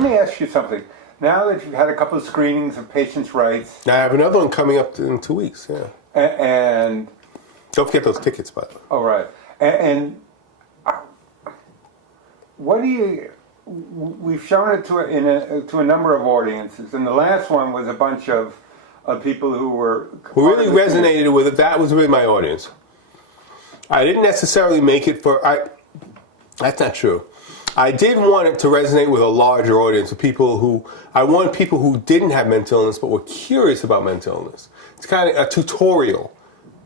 let me ask you something. Now that you've had a couple of screenings of Patients' Rights, I have another one coming up in 2 weeks. Yeah. And don't forget those tickets, by the way. Oh, right. And what do you? We've shown it to a number of audiences, and the last one was a bunch of people who who really resonated with it. That was really my audience. I didn't necessarily make it for That's not true. I did want it to resonate with a larger audience of people who I wanted people who didn't have mental illness but were curious about mental illness. It's kind of a tutorial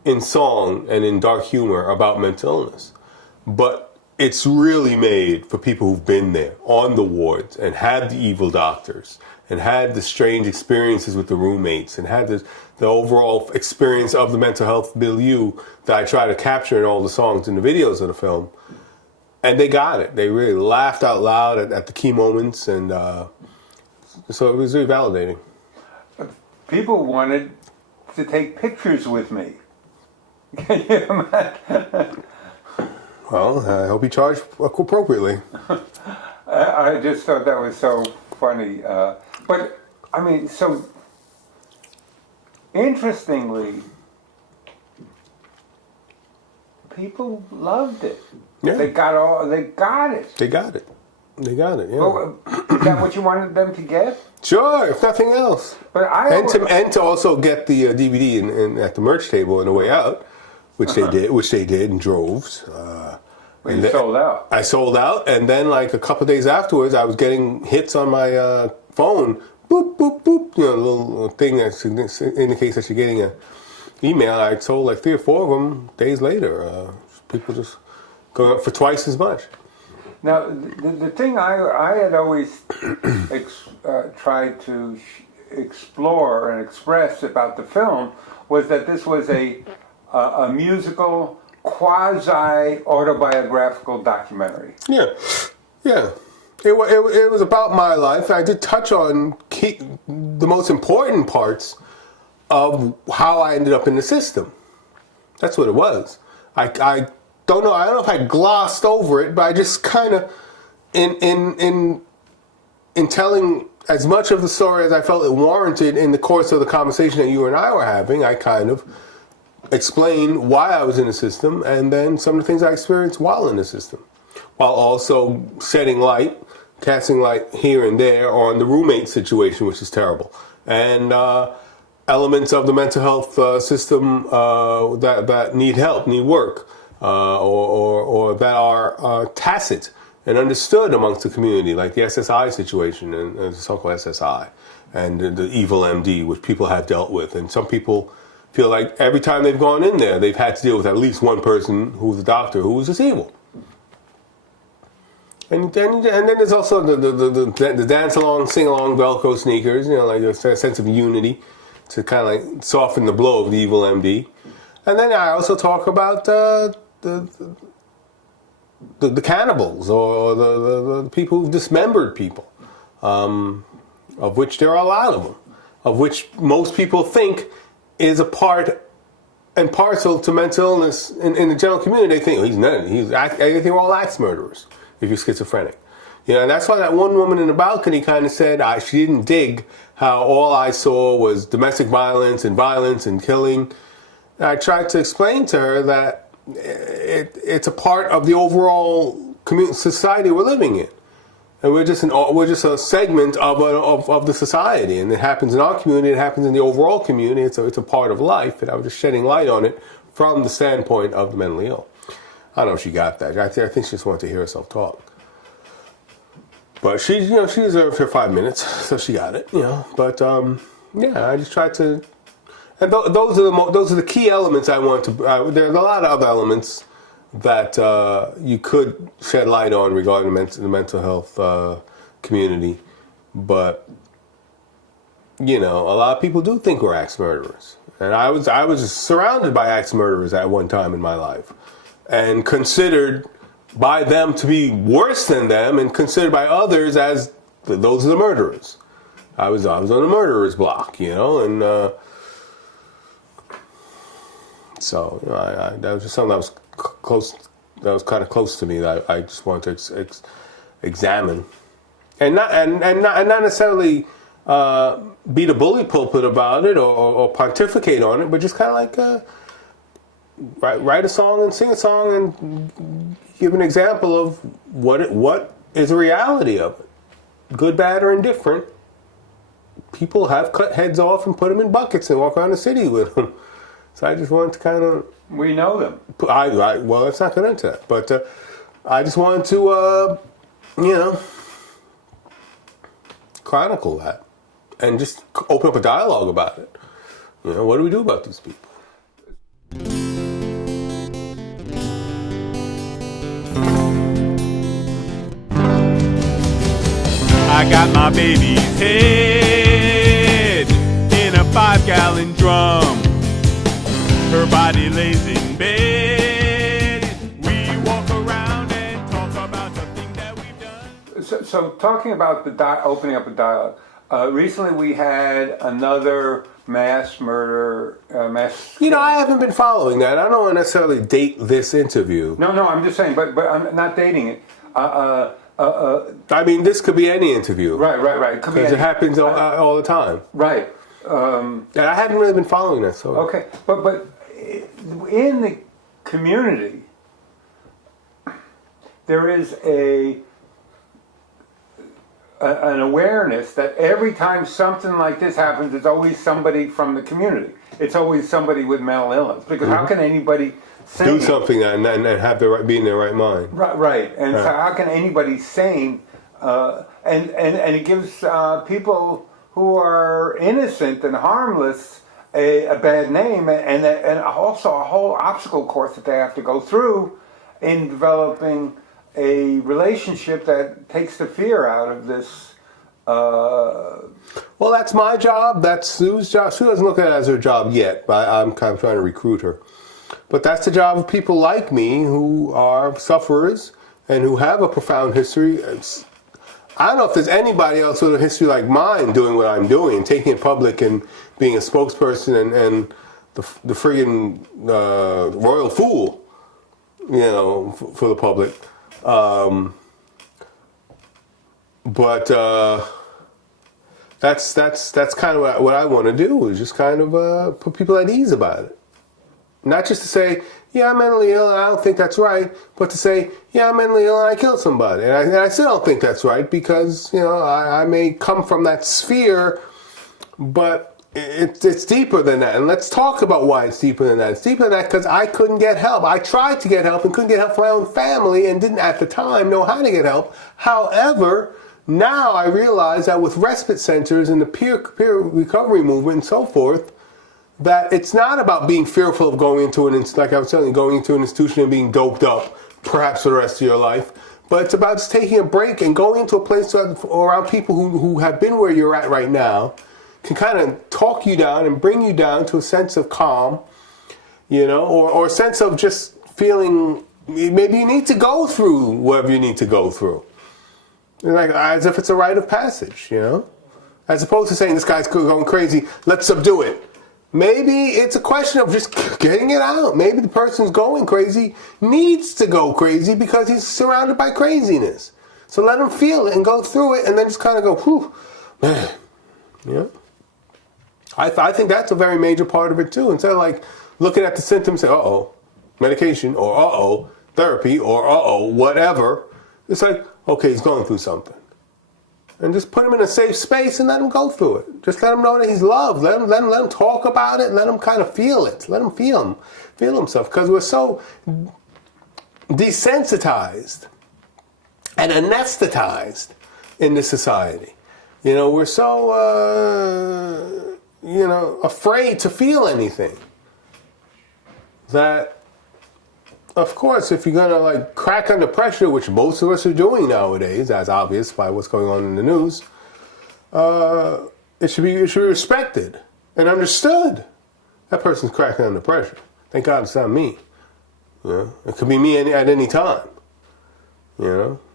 in song and in dark humor about mental illness, but it's really made for people who've been there on the wards and had the evil doctors and had the strange experiences with the roommates and had the overall experience of the mental health milieu that I try to capture in all the songs and the videos of the film. And they got it. They really laughed out loud at the key moments, and so it was really validating. People wanted to take pictures with me. Can you imagine? Well, I hope you charge appropriately. I just thought that was so funny. But, I mean, so interestingly, people loved it. Yeah. They got it. They got it, yeah. Well, is that what you wanted them to get? Sure, if nothing else. But and to also get the DVD at the merch table on the way out, which they did in droves. And you sold out. I sold out, and then like a couple of days afterwards, I was getting hits on my phone. Boop, boop, boop. You know, a little thing that indicates that you're getting an email. I sold like 3 or 4 of them days later. People just going up for twice as much. Now, the thing I had always tried to explore and express about the film was that this was a musical, quasi-autobiographical documentary. Yeah. It was about my life. I did touch on the most important parts of how I ended up in the system. That's what it was. I don't know. I don't know if I glossed over it, but I just kind of, in telling as much of the story as I felt it warranted in the course of the conversation that you and I were having, I kind of explained why I was in the system and then some of the things I experienced while in the system, while also casting light here and there on the roommate situation, which is terrible, and elements of the mental health system that need help, need work. Or that are tacit and understood amongst the community, like the SSI situation and the so-called SSI and the evil MD, which people have dealt with. And some people feel like every time they've gone in there, they've had to deal with at least one person who's a doctor who was just evil. And then there's also the dance-along, sing-along Velcro sneakers, you know, like a sense of unity to kind of like soften the blow of the evil MD. And then I also talk about the cannibals or the people who've dismembered people, of which there are a lot of them, of which most people think is a part and parcel to mental illness in the general community. They think they think we're all axe murderers if you're schizophrenic. You know, and that's why that one woman in the balcony kind of said she didn't dig how all I saw was domestic violence and killing. I tried to explain to her that it's a part of the overall society we're living in, and we're just a segment of the society, and it happens in our community, it happens in the overall community. It's a part of life, and I was just shedding light on it from the standpoint of the mentally ill. I don't know if she got that. I think she just wanted to hear herself talk, but she deserved her 5 minutes, so she got it. But I just tried to. And those are the key elements I want to. There's a lot of other elements that you could shed light on regarding the mental health community, but a lot of people do think we're axe murderers, and I was surrounded by axe murderers at one time in my life, and considered by them to be worse than them, and considered by others as those are the murderers. I was on the murderer's block, and. So that was just something that was close. That was kind of close to me. That I just wanted to examine not necessarily be the bully pulpit about it or pontificate on it, but just kind of like write a song and sing a song and give an example of what is the reality of it, good, bad, or indifferent. People have cut heads off and put them in buckets and walk around the city with them. So I just wanted to kind of... We know them. Well, let's not get into that. But I just wanted to, chronicle that and just open up a dialogue about it. What do we do about these people? I got my baby's head in a 5-gallon drum. Her body lays in bed. We walk around and talk about the things that we've done. So talking about opening up a dialogue, recently we had another mass murder, I haven't been following that. I don't want to necessarily date this interview. No, I'm just saying, but I'm not dating it. I mean, this could be any interview. Right. Because it happens all the time. Right. And I haven't really been following that. So. Okay, but in the community, there is an awareness that every time something like this happens, it's always somebody from the community. It's always somebody with mental illness. Because how can anybody do something and have be in their right mind? Right. And so how can anybody sane? And it gives people who are innocent and harmless a bad name, and also a whole obstacle course that they have to go through in developing a relationship that takes the fear out of this. Well, that's my job. That's Sue's job. Sue doesn't look at it as her job yet, but I'm kind of trying to recruit her. But that's the job of people like me who are sufferers and who have a profound history. I don't know if there's anybody else with a history like mine doing what I'm doing, taking it public and being a spokesperson and the friggin' royal fool, for the public. But that's kind of what I want to do, is just kind of put people at ease about it. Not just to say, yeah, I'm mentally ill and I don't think that's right, but to say, yeah, I'm mentally ill and I killed somebody. And I still don't think that's right because, I may come from that sphere, but it's deeper than that. And let's talk about why it's deeper than that. It's deeper than that because I couldn't get help. I tried to get help and couldn't get help from my own family and didn't at the time know how to get help. However, now I realize that with respite centers and the peer recovery movement and so forth, that it's not about being fearful of going into like I was telling you, going into an institution and being doped up, perhaps for the rest of your life. But it's about just taking a break and going into a place around people who have been where you're at right now, can kind of talk you down and bring you down to a sense of calm, or a sense of just feeling maybe you need to go through whatever you need to go through. Like as if it's a rite of passage, as opposed to saying this guy's going crazy, let's subdue it. Maybe it's a question of just getting it out. Maybe the person's going crazy needs to go crazy because he's surrounded by craziness. So let him feel it and go through it and then just kind of go, whew, man. I think that's a very major part of it too. Instead of like looking at the symptoms and say, uh-oh, medication, or uh-oh, therapy, or uh-oh, whatever. It's like, okay, he's going through something. And just put him in a safe space and let him go through it. Just let him know that he's loved. Let him talk about it. Let him kind of feel it. Let him feel himself. Because we're so desensitized and anesthetized in this society. We're so, afraid to feel anything. That, of course, if you're going to crack under pressure, which most of us are doing nowadays, as obvious by what's going on in the news, it should be respected and understood. That person's cracking under pressure. Thank God it's not me. It could be me at any time.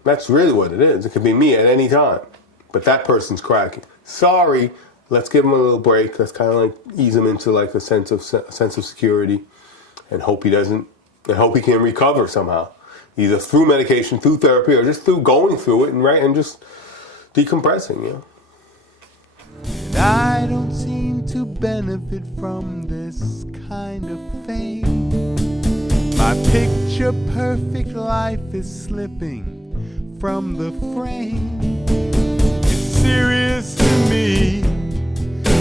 That's really what it is. It could be me at any time. But that person's cracking. Sorry, let's give him a little break. Let's kind of ease him into a sense of security, and hope he can recover somehow, either through medication, through therapy, or just through going through it and just decompressing, I don't seem to benefit from this kind of fame. My picture perfect life is slipping from the frame. It's serious to me,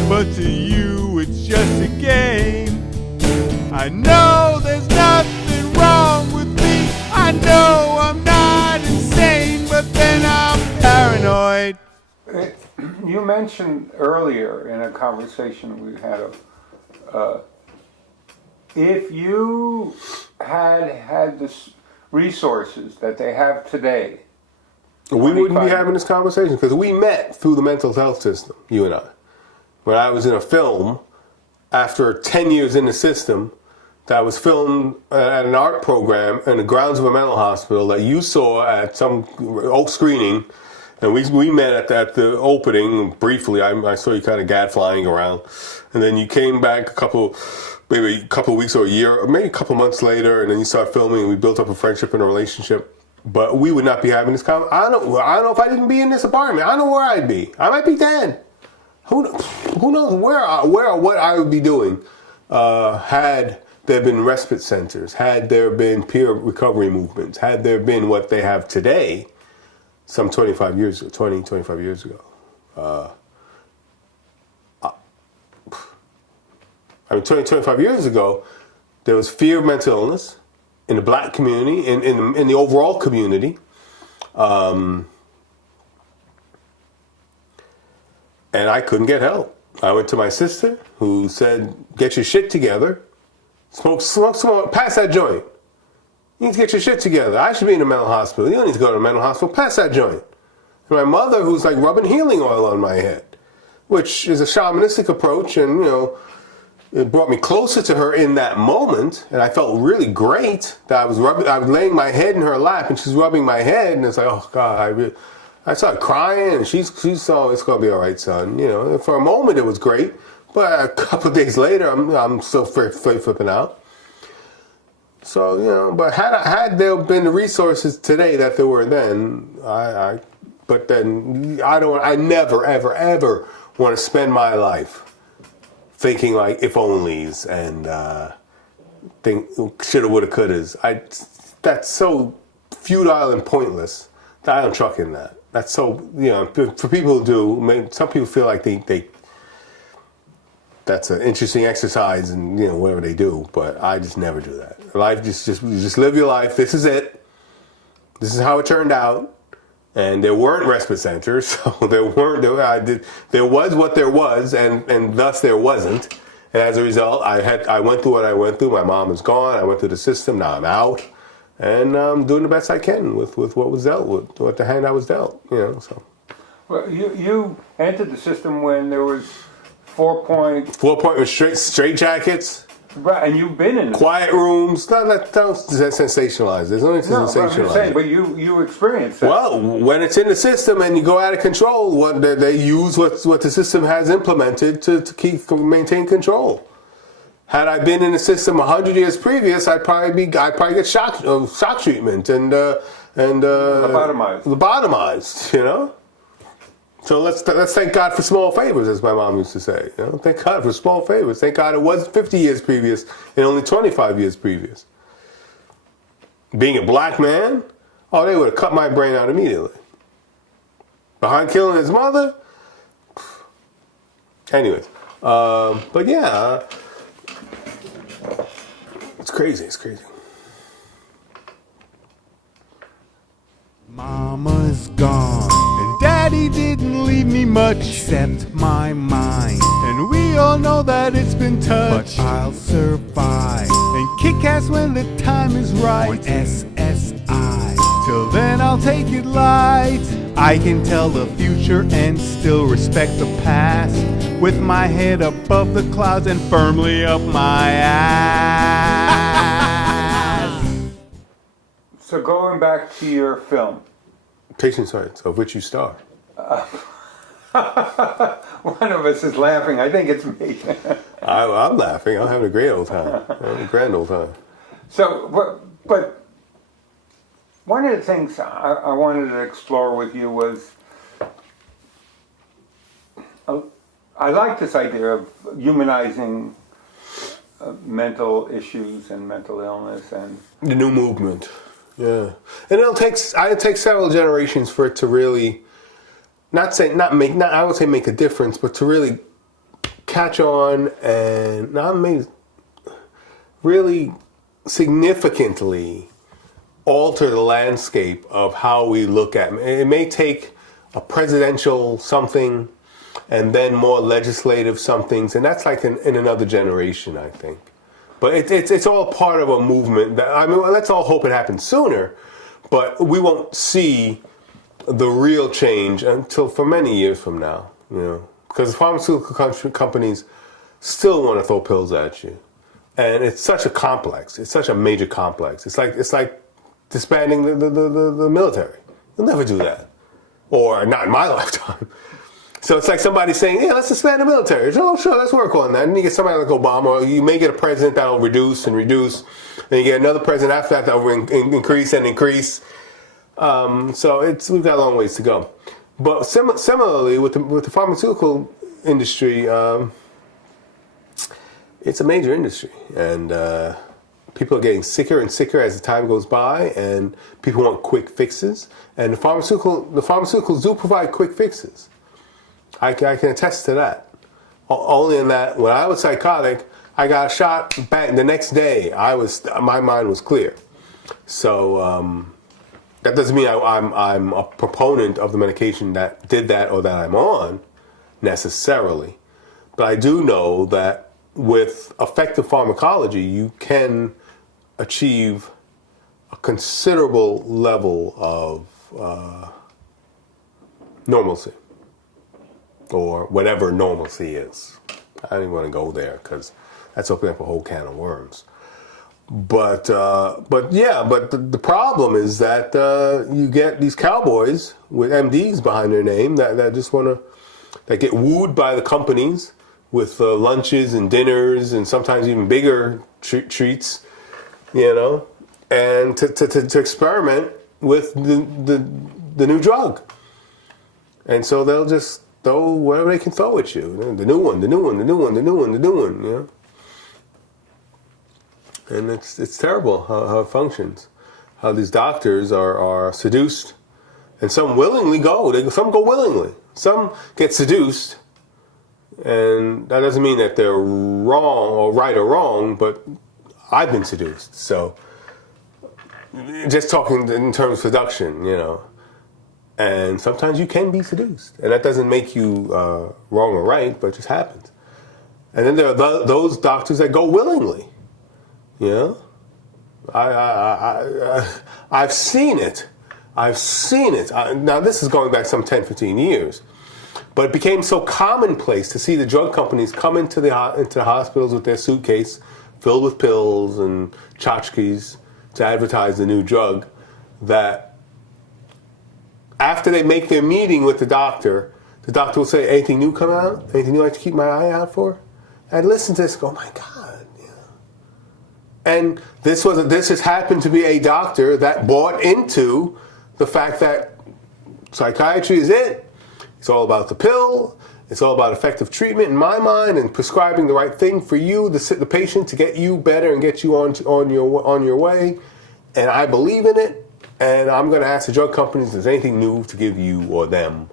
but to you it's just a game. I know there's nothing wrong with me. I know I'm not insane, but then I'm paranoid. You mentioned earlier in a conversation we had if you had the resources that they have today, We wouldn't be having this conversation because we met through the mental health system, you and I. When I was in a film, after 10 years in the system, that was filmed at an art program in the grounds of a mental hospital that you saw at some screening. And we met at the opening briefly. I saw you kind of gadflying around. And then you came back maybe a couple of weeks or a year, or maybe a couple of months later, and then you started filming and we built up a friendship and a relationship. But we would not be having this conversation. I don't know if I didn't be in this apartment. I don't know where I'd be. I might be dead. Who knows where or what I would be doing had there been respite centers, had there been peer recovery movements, had there been what they have today some 25 years ago. I mean, 25 years ago, there was fear of mental illness in the black community, in the overall community. And I couldn't get help. I went to my sister, who said, get your shit together. Smoke some, pass that joint. You need to get your shit together. I should be in a mental hospital. You don't need to go to a mental hospital. Pass that joint. And my mother, who's like rubbing healing oil on my head, which is a shamanistic approach, and, it brought me closer to her in that moment, and I felt really great that I was laying my head in her lap, and she's rubbing my head, and it's like, oh God, I started crying, and she's oh, it's gonna be all right, son. For a moment it was great, but a couple of days later, I'm still flipping out. So but had there been the resources today that there were then, but then I never ever want to spend my life thinking like if onlys and think shoulda, woulda, couldas. That's so futile and pointless that I don't truck in that. That's so for people who do. Some people feel like they that's an interesting exercise and whatever they do, but I just never do that. Life you just live your life. This is it. This is how it turned out. And there weren't respite centers, so there was what there was, and thus there wasn't. And as a result, I went through what I went through. My mom is gone. I went through the system. Now I'm out, and I'm doing the best I can with what was dealt with the hand I was dealt. So. Well, you entered the system when there was 4-point with straight jackets. Right, and you've been in quiet rooms. Don't sensationalize. There's nothing to sensationalize. I'm saying, but you experienced that. Well, when it's in the system and you go out of control, they use what the system has implemented to maintain control. Had I been in the system 100 years previous, I'd probably get shock treatment and lobotomized. So let's thank God for small favors, as my mom used to say. Thank God for small favors. Thank God it was 50 years previous and only 25 years previous. Being a black man, they would have cut my brain out immediately. Behind killing his mother? Anyways, but yeah, it's crazy. It's crazy. Mama's gone, and Daddy didn't leave me much except my mind. And we all know that it's been touched, but I'll survive and kick ass when the time is right. On SSI, till then I'll take it light. I can tell the future and still respect the past, with my head above the clouds and firmly up my ass. So going back to your film. Patient Science, of which you star. One of us is laughing. I think it's me. I'm laughing. I'm having a great old time. A grand old time. So, but one of the things I wanted to explore with you was I like this idea of humanizing mental issues and mental illness and the new movement. Yeah, and it'll take several generations for it to really I would say make a difference, but to really catch on and really significantly alter the landscape of how we look at it. It may take a presidential something and then more legislative somethings, and that's like in another generation, I think. But it's all part of a movement. Let's all hope it happens sooner, but we won't see the real change until for many years from now, because pharmaceutical companies still want to throw pills at you, and it's such a complex. It's such a major complex. It's like disbanding the military. They'll never do that, or not in my lifetime. So it's like somebody saying, yeah, let's disband the military. Oh, sure, let's work on that. And you get somebody like Obama, or you may get a president that'll reduce and reduce. Then you get another president after that that'll increase and increase. So we've got a long ways to go. But similarly, with the pharmaceutical industry, it's a major industry. And people are getting sicker and sicker as the time goes by, and people want quick fixes. And the pharmaceuticals do provide quick fixes. I can attest to that. Only in that, when I was psychotic, I got a shot. Bang! The next day, my mind was clear. So that doesn't mean I'm a proponent of the medication that did that or that I'm on necessarily. But I do know that with effective pharmacology, you can achieve a considerable level of normalcy. Or whatever normalcy is. I don't even want to go there because that's opening up a whole can of worms. But the problem is that you get these cowboys with MDs behind their name that just that get wooed by the companies with lunches and dinners and sometimes even bigger treats, and to experiment with the new drug. And so they'll just throw whatever they can throw at you. The new one. And it's terrible how it functions. How these doctors are seduced. And some willingly go. Some go willingly. Some get seduced. And that doesn't mean that they're wrong or right or wrong, but I've been seduced. So just talking in terms of seduction, And sometimes you can be seduced. And that doesn't make you wrong or right, but it just happens. And then there are those doctors that go willingly. I've seen it. Now, this is going back some 10, 15 years. But it became so commonplace to see the drug companies come into the hospitals with their suitcase filled with pills and tchotchkes to advertise the new drug that after they make their meeting with the doctor will say, anything new come out? Anything new I have to keep my eye out for? I'd listen to this and go, oh my God. And this has happened to be a doctor that bought into the fact that psychiatry is it. It's all about the pill. It's all about effective treatment in my mind and prescribing the right thing for you, the patient, to get you better and get you on your way. And I believe in it. And I'm going to ask the drug companies if there's anything new to give you or them.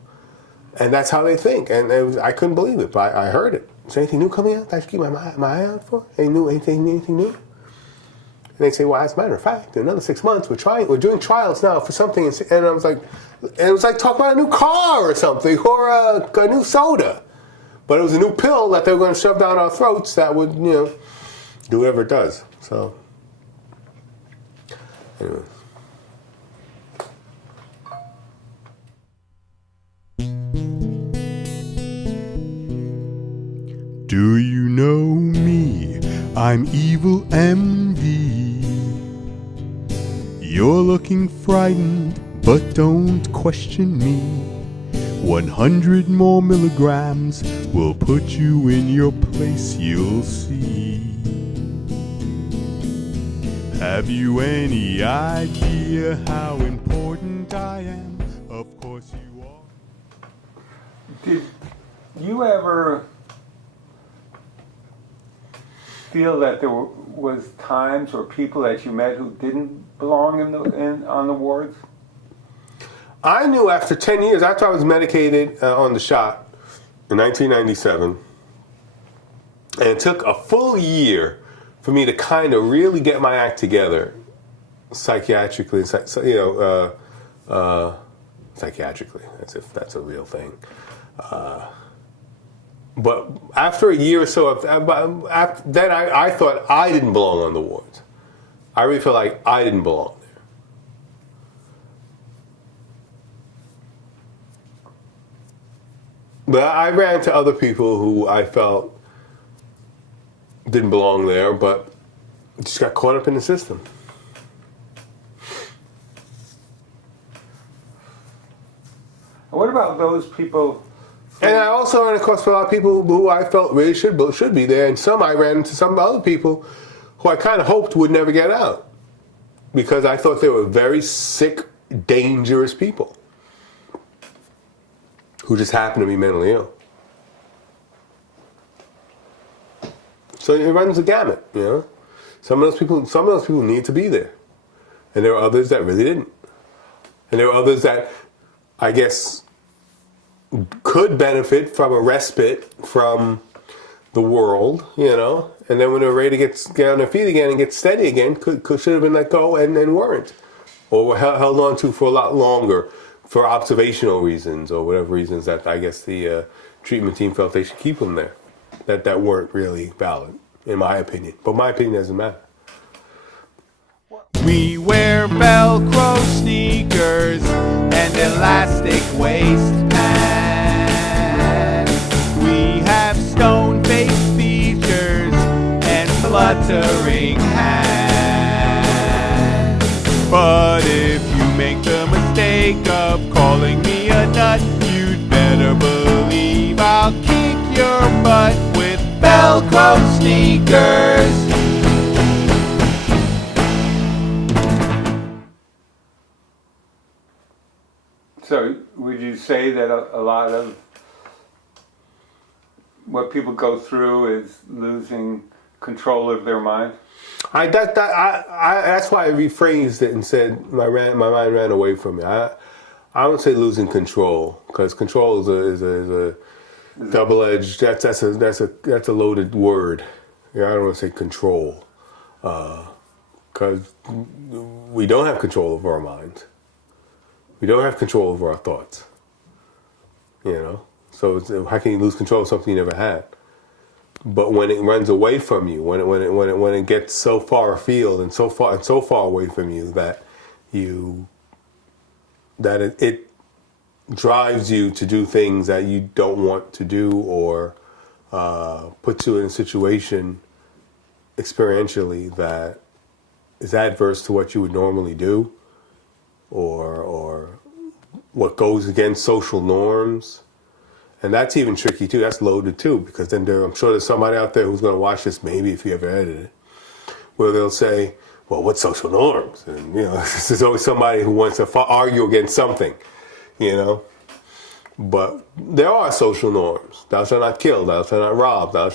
And that's how they think. And I couldn't believe it, but I heard it. Is there anything new coming out that I should keep my eye out for? Anything new? And they say, well, as a matter of fact, in another 6 months, we're doing trials now for something. And I was like, it was like talking about a new car or something, or a new soda. But it was a new pill that they were going to shove down our throats that would, do whatever it does. So, anyway. Do you know me? I'm Evil MD. You're looking frightened, but don't question me. 100 more milligrams will put you in your place, you'll see. Have you any idea how important I am? Of course you are. Did you ever feel that there was times or people that you met who didn't belong on the wards? I knew after 10 years, after I was medicated on the shot in 1997, and it took a full year for me to kind of really get my act together psychiatrically, psychiatrically, as if that's a real thing. But after a year or so, then I thought I didn't belong on the wards. I really felt like I didn't belong there. But I ran into other people who I felt didn't belong there, but just got caught up in the system. What about those people? And I also ran across a lot of people who I felt really should be there, and some I ran into some other people who I kind of hoped would never get out because I thought they were very sick, dangerous people who just happened to be mentally ill. So it runs the gamut, you know. Some of those people need to be there, and there were others that really didn't, and there were others that I guess could benefit from a respite from the world, you know, and then when they're ready to get on their feet again and get steady again, should have been let go and weren't, or were held on to for a lot longer for observational reasons or whatever reasons that I guess the treatment team felt they should keep them there, that weren't really valid, in my opinion. But my opinion doesn't matter. We wear Velcro sneakers and elastic waistbands. We have stone-faced features and fluttering hands. But if you make the mistake of calling me a nut, you'd better believe I'll kick your butt with Velcro sneakers. So would you say that a lot of what people go through is losing control of their mind? That's why I rephrased it and said my mind ran away from me. I don't say losing control, because control is a double-edged. That's a loaded word. Yeah, I don't want to say control, because we don't have control over our minds. We don't have control over our thoughts. You know, so how can you lose control of something you never had? But when it runs away from you, when it gets so far afield and so far away from you that it drives you to do things that you don't want to do, or puts you in a situation experientially that is adverse to what you would normally do, or what goes against social norms. And that's even tricky too. That's loaded too, because then I'm sure there's somebody out there who's going to watch this, maybe if you ever edit it, where they'll say, well, what's social norms? And, you know, there's always somebody who wants to argue against something, you know. But there are social norms. Thou shalt not kill, thou shalt not rob, they're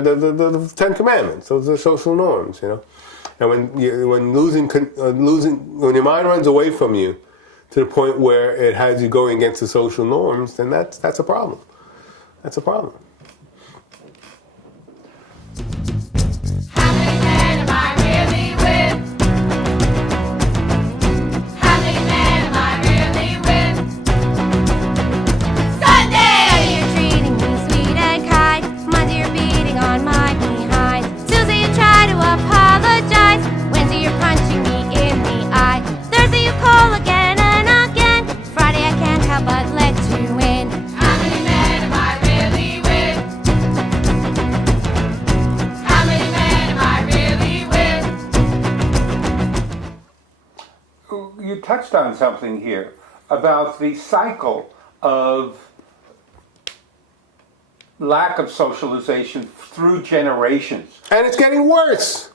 the 10 Commandments. Those are social norms, you know. And when your mind runs away from you to the point where it has you going against the social norms, then that's a problem. That's a problem. How many men am I really with? How many men am I really with? Sunday! You're treating me sweet and kind. Monday you're beating on my behind. Tuesday you try to apologize. Wednesday you're punching me in the eye. Thursday you call again and again. Friday I can't help but let you in. How many men am I really with? How many men am I really with? You touched on something here about the cycle of lack of socialization through generations. And it's getting worse.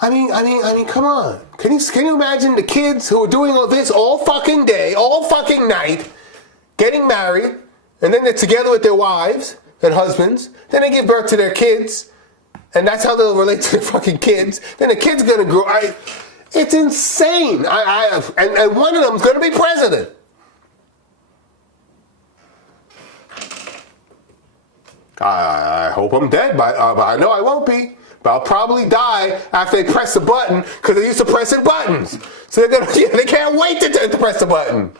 I mean, come on. Can you imagine the kids who are doing all this all fucking day, all fucking night, getting married, and then they're together with their wives, and husbands. Then they give birth to their kids. And that's how they'll relate to their fucking kids. Then the kid's going to grow. It's insane. And one of them's going to be president. I hope I'm dead, but I know I won't be. But I'll probably die after they press the button, because they used to pressing buttons. So they can't wait to press the button.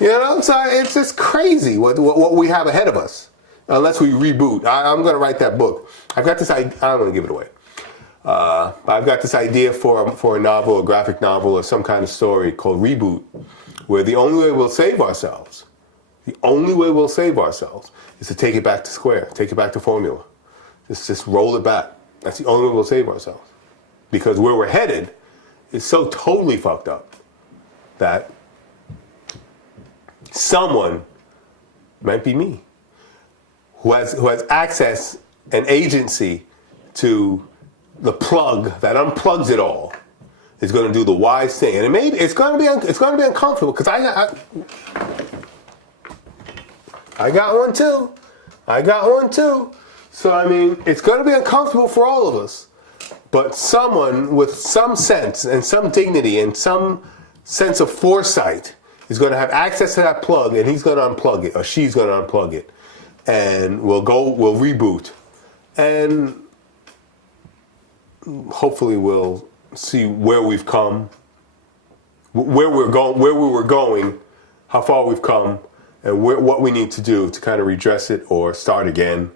You know, so it's just crazy what we have ahead of us, unless we reboot. I'm going to write that book. I've got this idea. I'm going to give it away. But I've got this idea for a novel, a graphic novel, or some kind of story called Reboot, where the only way we'll save ourselves, is to take it back to square, take it back to formula. Just roll it back. That's the only way we'll save ourselves. Because where we're headed is so totally fucked up that someone, might be me, who has access and agency to the plug that unplugs it all, is going to do the wise thing. And it's going to be uncomfortable, because I got one too. So, I mean, it's going to be uncomfortable for all of us. But someone with some sense and some dignity and some sense of foresight is going to have access to that plug, and he's going to unplug it, or she's going to unplug it. And we'll reboot. And hopefully we'll see where we've come, where we were going, how far we've come, and what we need to do to kind of redress it or start again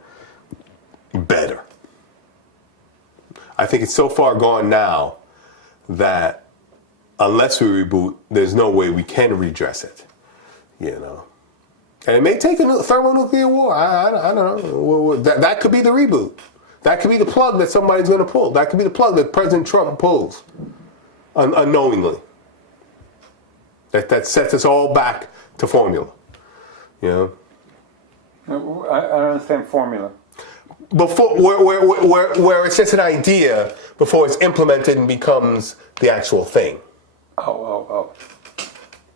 better. I think it's so far gone now that unless we reboot, there's no way we can redress it, you know. And it may take a thermonuclear war. I don't know. That could be the reboot. That could be the plug that somebody's going to pull. That could be the plug that President Trump pulls unknowingly. That sets us all back to formula. You know? I don't understand formula. Before, where it's just an idea before it's implemented and becomes the actual thing. Oh.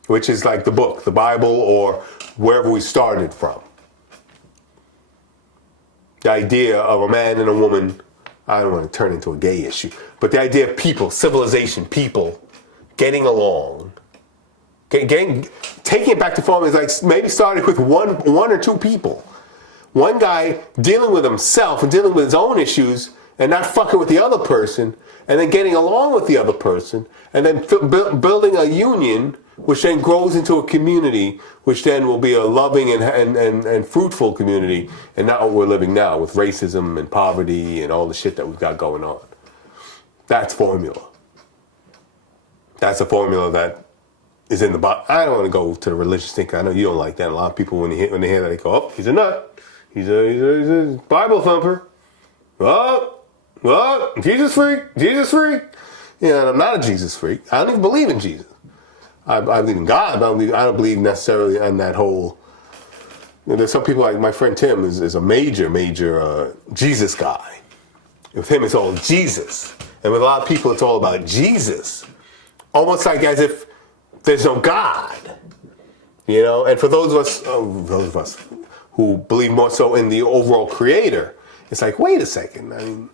Which is like the book, the Bible, or wherever we started from. The idea of a man and a woman, I don't want to turn into a gay issue, but the idea of people, civilization, people, getting along, taking it back to form is like maybe starting with one or two people. One guy dealing with himself and dealing with his own issues and not fucking with the other person, and then getting along with the other person, and then building a union, which then grows into a community, which then will be a loving and fruitful community, and not what we're living now with racism and poverty and all the shit that we've got going on. That's formula. That's a formula that is in the Bible. I don't want to go to the religious thing. I know you don't like that. A lot of people, when they hear that, they go, "Oh, he's a nut. He's a Bible thumper. Oh, Jesus freak. Yeah, and I'm not a Jesus freak. I don't even believe in Jesus. I believe in God, but I don't believe necessarily in that whole. You know, there's some people like my friend Tim is a major Jesus guy. With him, it's all Jesus, and with a lot of people, it's all about Jesus, almost like as if there's no God. You know, and for those of us who believe more so in the overall Creator, it's like, wait a second. I mean,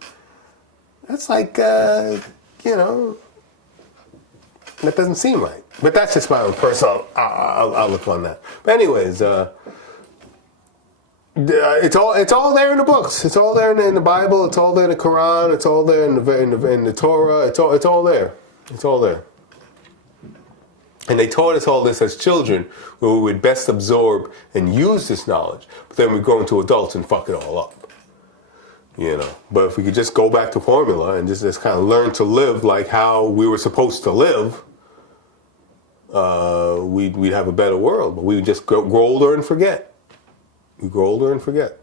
that's like, you know, that doesn't seem right. But that's just my own personal outlook on that. But anyways, it's all there in the books. It's all there in the Bible. It's all there in the Quran. It's all there in the Torah. It's all there. It's all there. And they taught us all this as children, where we would best absorb and use this knowledge. But then we grow into adults and fuck it all up. You know. But if we could just go back to formula and just kind of learn to live like how we were supposed to live, we'd have a better world. But we would just grow older and forget. We grow older and forget.